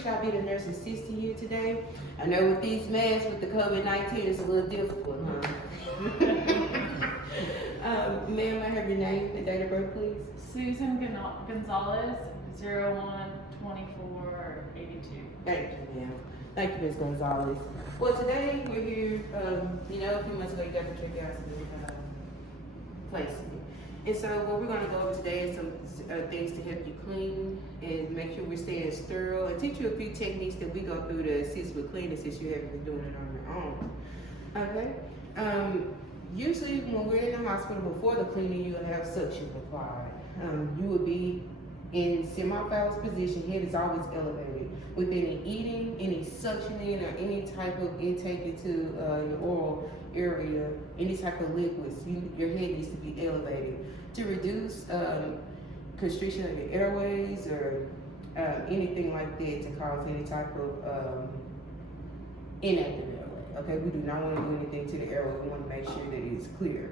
sure I'll be the nurse assisting you today. I know with these masks with the COVID-19, it's a little difficult, huh? Ma'am, I have your name and date of birth, please. Susan Gonzalez, 01-24-82. Thank you, ma'am. Thank you, Ms. Gonzalez. Well, today we're here, a few months ago you got the tracheostomy placement. And so what we're gonna go over today is some things to help you clean and make sure we're staying sterile and teach you a few techniques that we go through to assist with cleaning since you haven't been doing it on your own. Okay? Usually when we're in the hospital before the cleaning, you'll have suction applied. You will be in semi-phallus position, head is always elevated. With any eating, any suctioning, or any type of intake into your oral area, any type of liquids, your head needs to be elevated to reduce constriction of your airways or anything like that to cause any type of inactive airway. Okay, we do not want to do anything to the airway. We want to make sure that it's clear.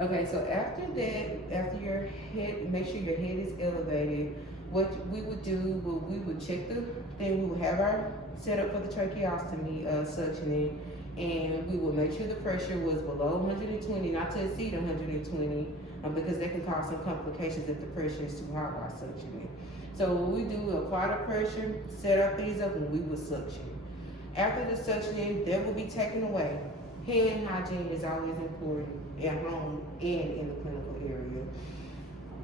Okay, so after that, after your head, make sure your head is elevated. What we would do, we would check the thing. We would have our setup for the tracheostomy suctioning, and we would make sure the pressure was below 120, not to exceed 120, because that can cause some complications if the pressure is too high while suctioning. So what we do, we apply the pressure, set our things up, and we would suction. After the suctioning, that will be taken away. Hand hygiene is always important at home and in the clinical area,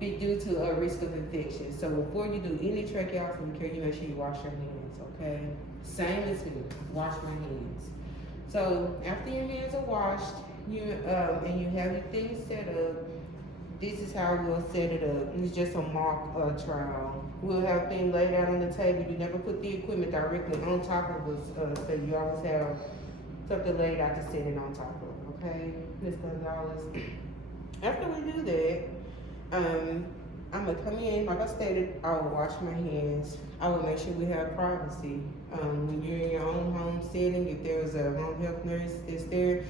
due to a risk of infection. So before you do any tracheostomy care, you make sure you wash your hands, okay? Same as me, wash my hands. So after your hands are washed, and you have your things set up, this is how we'll set it up. It's just a mock trial. We'll have things laid out on the table. You never put the equipment directly on top of us, so you always have something laid out to set it on top of, okay? Ms. Gonzalez. After we do that, I'm gonna come in, like I stated, I will wash my hands. I will make sure we have privacy. When you're in your own home setting, if there's a home health nurse that's there,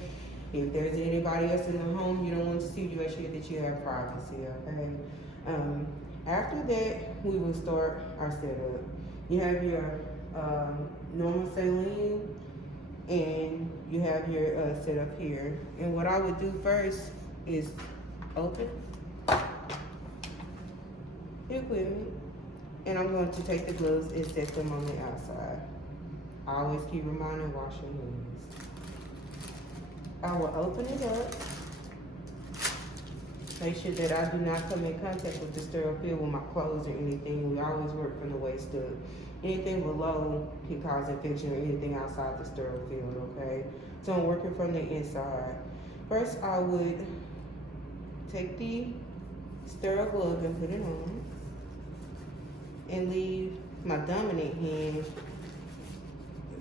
if there's anybody else in the home you don't want to see, you make sure that you have privacy, okay? After that, we will start our setup. You have your normal saline, and you have your setup here. And what I would do first is open the equipment, and I'm going to take the gloves and set them on the outside. I always keep reminding, wash your hands. I will open it up. Make sure that I do not come in contact with the sterile field with my clothes or anything. We always work from the waist up. Anything below can cause infection or anything outside the sterile field, okay? So I'm working from the inside. First, I would take the sterile glove and put it on, and leave my dominant hand,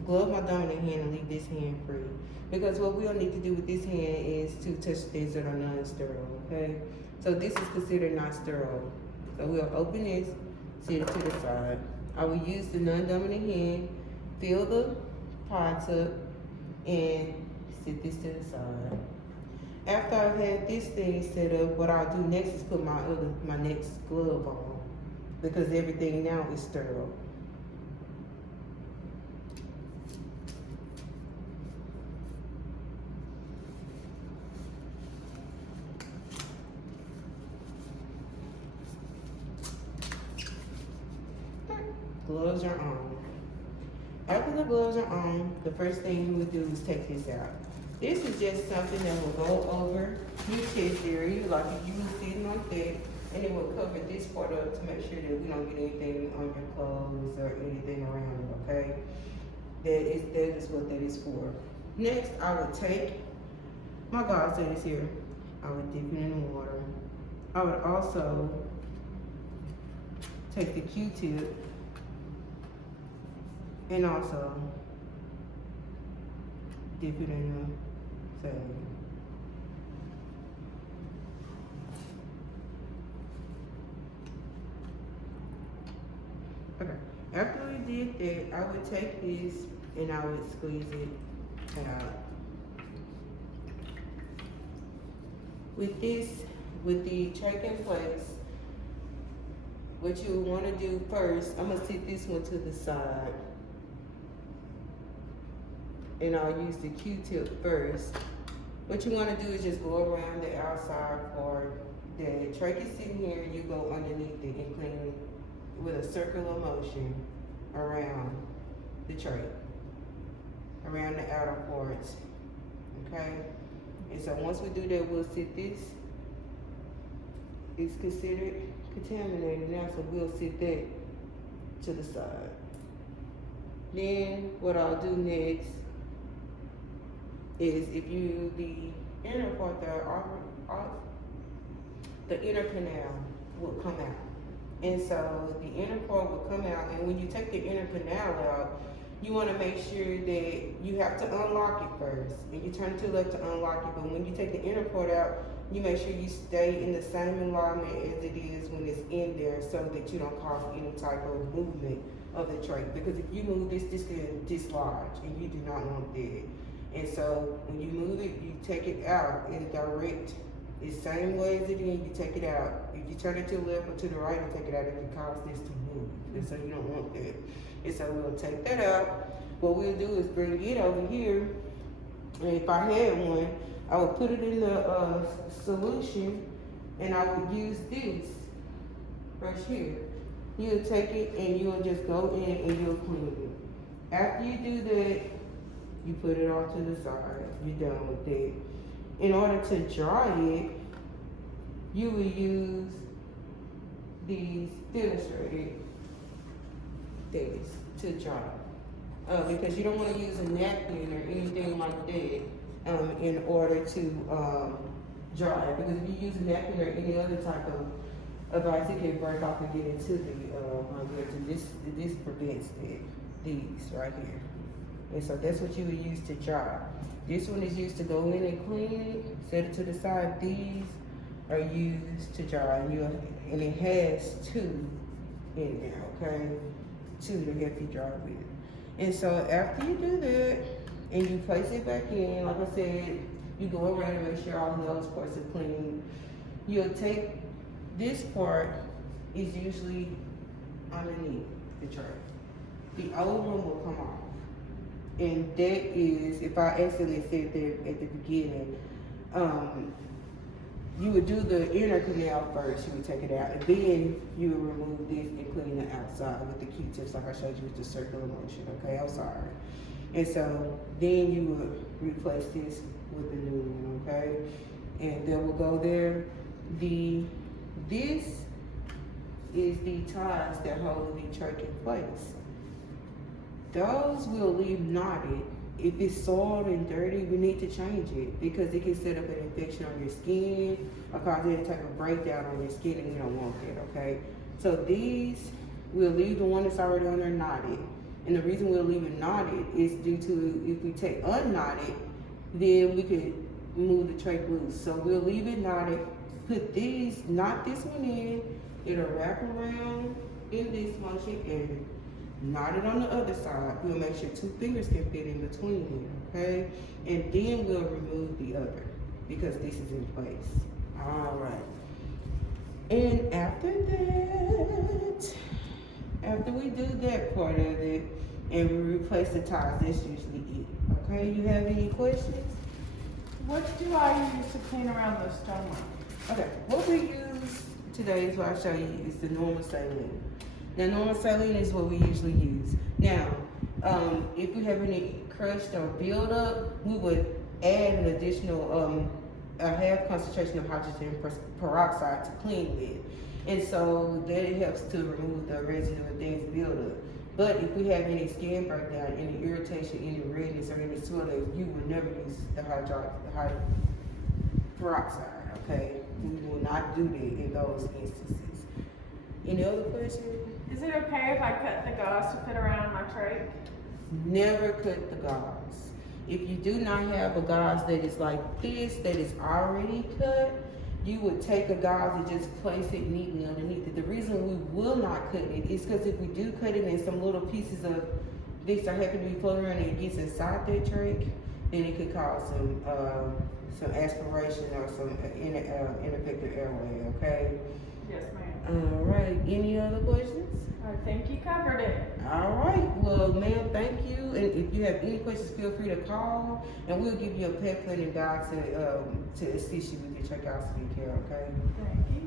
glove my dominant hand and leave this hand free. Because what we'll need to do with this hand is to touch things that are non-sterile, okay? So this is considered not sterile. So we'll open this, set it to the side. I will use the non-dominant hand, fill the pods up, and set this to the side. After I've had this thing set up, what I'll do next is put my next glove on, because everything now is sterile. Gloves are on. After the gloves are on, the first thing you would do is take this out. This is just something that will go over your chest area, like if you were sitting like that, and it will cover this part up to make sure that we don't get anything on your clothes or anything around it, okay? That is what that is for. Next, I would take my gauze that is here. I would dip it in the water. I would also take the Q-tip and also dip it in the saline. Okay, after we did that, I would take this and I would squeeze it out. With this, with the trach in place, what you wanna do first, I'm gonna sit this one to the side. And I'll use the Q-tip first. What you wanna do is just go around the outside part. The trach is sitting here, and you go underneath it and clean it with a circular motion around the trach, around the outer parts, okay? And so once we do that, we'll sit this. It's considered contaminated now, so we'll sit that to the side. Then what I'll do next is the inner part there, the inner canal will come out. And so the inner part will come out, and when you take the inner canal out, you want to make sure that you have to unlock it first. And you turn to the left to unlock it, but when you take the inner part out, you make sure you stay in the same alignment as it is when it's in there, so that you don't cause any type of movement of the trach. Because if you move this can dislodge, and you do not want that. And so when you move it, you take it out in a direct, the same way as it is, you take it out. If you turn it to the left or to the right and take it out, it can cause this to move. And so you don't want that. And so we'll take that out. What we'll do is bring it over here. And if I had one, I would put it in the solution, and I would use this right here. You'll take it and you'll just go in and you'll clean it. After you do that, you put it off to the side. You're done with that. In order to dry it, you will use these illustrated things to dry. Because you don't want to use a napkin or anything like that in order to dry it. Because if you use a napkin or any other type of device, it can break off and get into the goods. And this prevents these right here. And so that's what you would use to dry. This one is used to go in and clean it, set it to the side. These are used to dry, and it has two in there, okay? Two to help you dry with. And so after you do that, and you place it back in, like I said, you go around and make sure all of those parts are clean. You'll take this part is usually underneath the tray. The old one will come off. And that is, if I accidentally said that at the beginning, you would do the inner canal first, you would take it out, and then you would remove this and clean the outside with the Q-tips like I showed you with the circular motion, okay? I'm sorry. And so then you would replace this with the new one, okay? And then we'll go there. This is the ties that hold the trach in place. Those will leave knotted. If it's soiled and dirty, we need to change it because it can set up an infection on your skin or cause any type of breakdown on your skin, and you don't want that, okay? So these, we'll leave the one that's already on there knotted. And the reason we'll leave it knotted is due to if we take unknotted, then we could move the trach loose. So we'll leave it knotted, put these, knot this one in, it'll wrap around in this motion and knot it on the other side. We'll make sure 2 fingers can fit in between it, okay? And then we'll remove the other because this is in place. All right. And after that, after we do that part of it and we replace the ties, that's usually it. Okay, you have any questions? What do I use to clean around those stonework? Okay, what we use today is what I'll show you is the normal saline. Now, normal saline is what we usually use. Now, if we have any crushed or buildup, we would add an additional a half concentration of hydrogen peroxide to clean it. And so that it helps to remove the residue and things build up. But if we have any skin breakdown, any irritation, any redness, or any swelling, you would never use the hydrogen peroxide, okay? We will not do that in those instances. Any other questions? Is it okay if I cut the gauze to fit around my trach? Never cut the gauze. If you do not have a gauze that is like this, that is already cut, you would take a gauze and just place it neatly underneath it. The reason we will not cut it is because if we do cut it and some little pieces of this are happen to be floating around and it gets inside that trach, then it could cause some aspiration or some ineffective airway, okay? Yes, ma'am. All right, any other questions? I think you covered it. All right, well, ma'am, thank you. And if you have any questions, feel free to call, and we'll give you a pet friendly dog to assist you with your tracheostomy care, okay? Thank you.